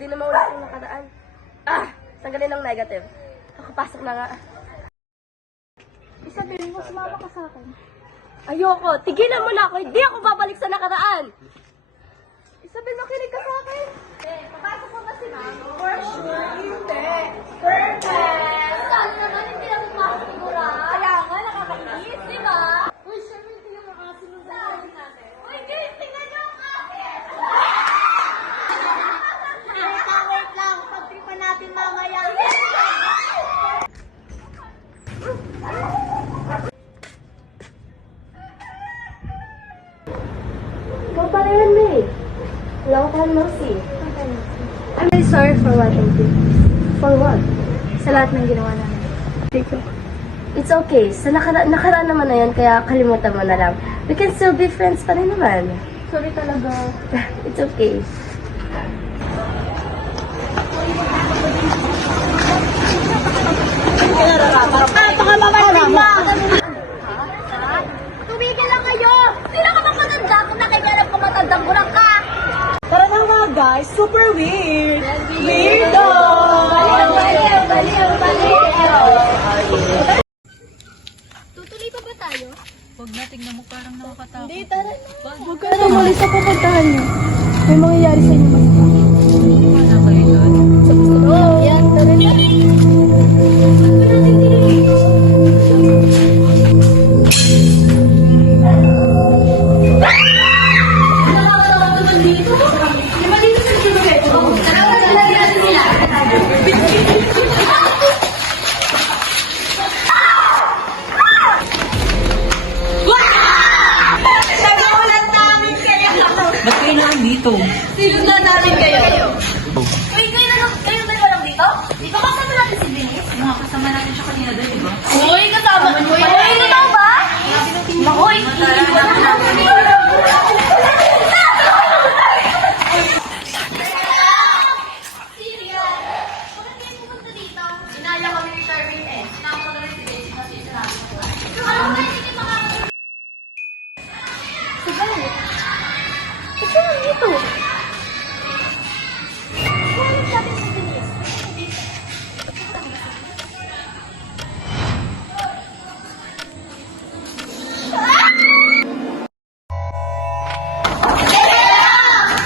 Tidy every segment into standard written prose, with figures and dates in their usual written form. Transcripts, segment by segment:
di na maulit yung nakaraan. Ah! Tanggalin ng negative. Kakapasok na nga. Isabel, mo sumama ka sa akin. Ayoko! Tigilan mo na ako! Hindi ako babalik sa nakaraan! Isabel, makinig ka sa akin! Papasok mo ba si Ma'am? For sure, hindi! Perfect! Saan naman hindi ako makasigura? Kaya nga, nakakakinis, di ba? Uy, syempre hindi yung makasunod sa akin natin. Uy, guys, tingnan niyo ang akin! Wait lang. Pagtripan natin mamaya. Ikaw pa rin, May. Long time no see. I'm really sorry for what I did. For what? Sa lahat ng ginawa namin. It's okay. Sa nakaraan naman na yan, kaya kalimutan mo na lang. We can still be friends pa rin naman. Sorry talaga. It's okay. Napakamamanting mo! Tumigil lang kayo! Sino ka bang matanda kung nakikialam kung matandang burang ka? Tara na nga guys, super weird! Weirdo! Tutuloy pa ba tayo? Huwag na, tingnan mo parang nakakatakot. Hindi, tara na. Huwag ka na tumalis sa pupuntahan niyo. May mangyayari sa inyo mas. na kayo doon. Oo, yan, tara na. Ba't kayo lang dito? Sinunan namin kayo. Uy, kayo dalawa lang dito? Dito kasama natin si Denise. Mga kasama natin siya kanina doon, di ba? Uy, kasama mo yun. Uy, totoo ba? Uy, Inaya kami ni Charmaine eh. Sinama ko na rin si Betsy kasi sinabi ko. Ito lang dito. Kumalit natin si Denise.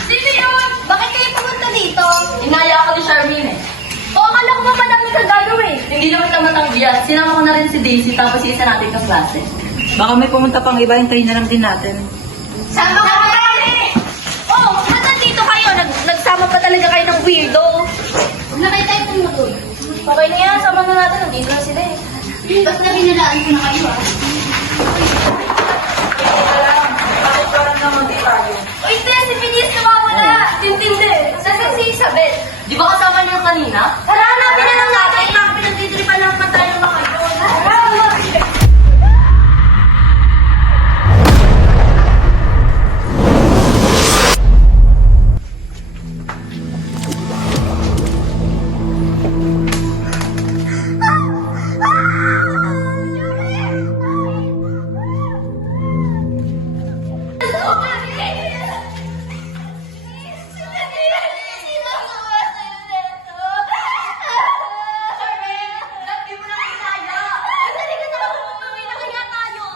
Sino yun? Bakit kayo pumunta dito? Inaya ako ni Charmaine eh. O, akala ko ba madami kang gagawin? Hindi naman naman biyan. Sinama ko na rin si Daisy tapos si isa natin ka klase. Baka may pumunta pang iba, hintayin na lang din natin. Sama ka kami! Oh, ba't nandito kayo? Nagsama pa talaga kayo ng weirdo. Huwag na kayo tayo tumutoy. Okay na yan, sama na natin. Nandito na sila eh. Ba't na binalaan ko na kayo ah? Bakit parang namunti tayo? Uy, Tia, si Phineas nawawala. Tintindi. Nasaan si Isabel? Di ba kasama niyo kanina? Tara, hanapin na lang natin. Baka pinagtitripan lang pa tayo mga yun.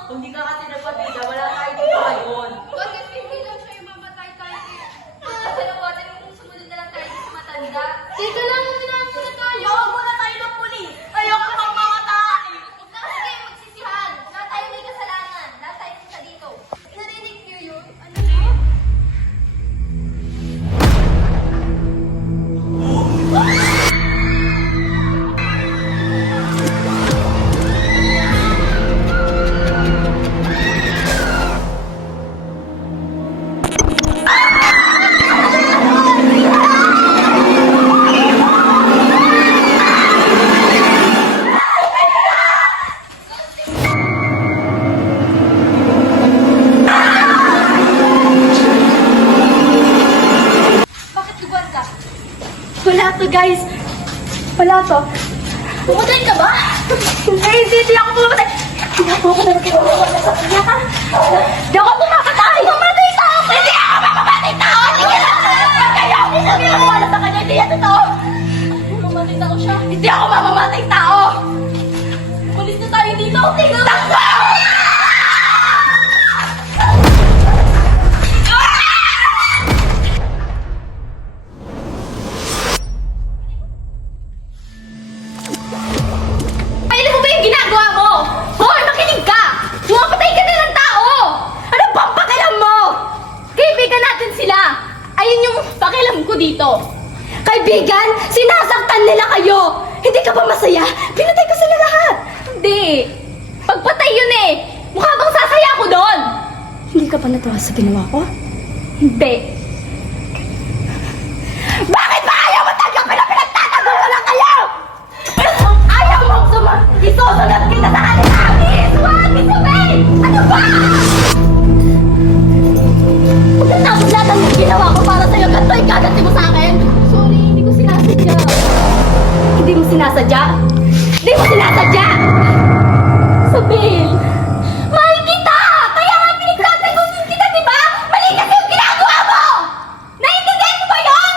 Kung di ka kasi nagpabida, wala tayo dito ngayon. Bakit hindi lang siya yung mamatay tayo? Salawatin kung sumunod na lang tayo sa matanda. Teka lang, hinanap na tayo. Huwag muna tayo ng pulis. Ayoko pang mamatay. Huwag na kasi kayo magsisihan. Lahat tayo may kasalanan. Lahat tayo punta dito. Narinig niyo yun? Ano yun? Wala to, guys. Wala to. Pumatay ka ba? Hindi ako pumatay. Hindi ako pumatay sa kanya ka. Hindi ako pumatay. Pumatay tao. Hindi ako pumatay tao. Sige lang. Pag kayo, hindi ako wala sa kanya. Hindi yan totoo! Mamamatay tao siya. Hindi ako mamamatay tao! Pulis na tayo dito! Tingnan mo! Alam mo ba yung ginagawa mo? Hoy, makinig ka! Pumapatay ka na ng tao! Ano bang pakialam mo? Kaibigan natin sila! Ayun yung pakialam ko dito. Kaibigan, sinasaktan nila kayo! Hindi ka ba masaya? Pinatay ko sila lahat! Hindi! Pagpatay yun eh! Mukha bang sasaya ko doon? Hindi ka pa natuwa sa ginawa ko? Hindi. Bakit ba ayaw mo tanggapin na pinagtatago mo lang kayo? Ayaw mong isusunod kita sa kanila! Please, wag! Isubay! Ano ba? Pagkatapos lahat ng ginawa ko para sa'yo, ganito ay gaganti mo sa akin? Sorry, hindi ko sinasadya. Hindi mo sinasadya? Hindi mo sinasadya! Sabil! Mahal kita! Kaya nga pinagtatagunin kita, di ba? Mali kasi yung ginagawa mo! Naiintindihan mo ba yun?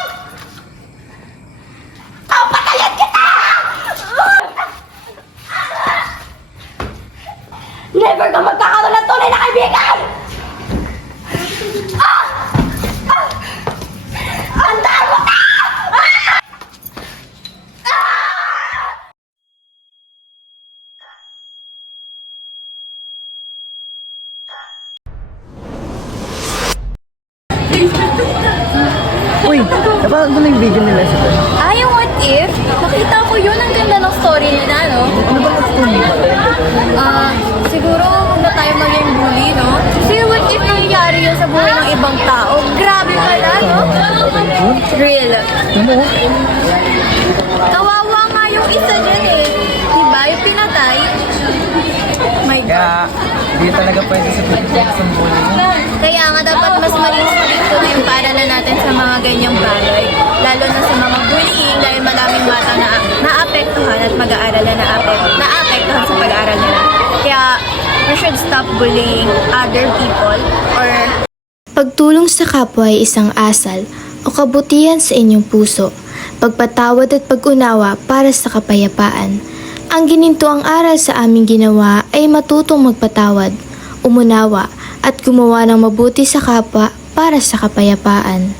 Patayan kita! Never ka magkakaroon ng tunay na kaibigan! Andar mo ka! Uy, napakaganda na yung video nila sa Yung what if? Nakita ko yun. Ang ganda ng story nila, no? Ano ba ang story? Siguro huwag na tayo maging bully, no? Kasi what if nangyari yun sa buhay ng ibang tao? Grabe pala, no? Real. Ano? Kawawa nga yung isa dyan eh. Diba? Yung pinatay. My God. Kaya, hindi talaga pwede sa bullying. Kaya nga dapat mas maging stricto na yung paaralan natin sa mga ganyang bagay. Lalo na sa mga bullying dahil maraming bata na naapektuhan at mag-aaralan na naapektuhan sa pag-aaral nila. Kaya we should stop bullying other people or Pagtulong sa kapwa ay isang asal o kabutihan sa inyong puso, pagpatawad at pag-unawa para sa kapayapaan. Ang ginintuang aral sa aming ginawa ay matutong magpatawad, umunawa at gumawa ng mabuti sa kapwa para sa kapayapaan.